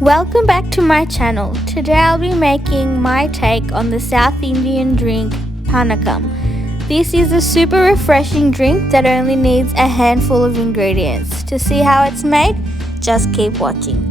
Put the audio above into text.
Welcome back to my channel. Today I'll be making my take on the South Indian drink Panakam. This is a super refreshing drink that only needs a handful of ingredients. To see how it's made, just keep watching.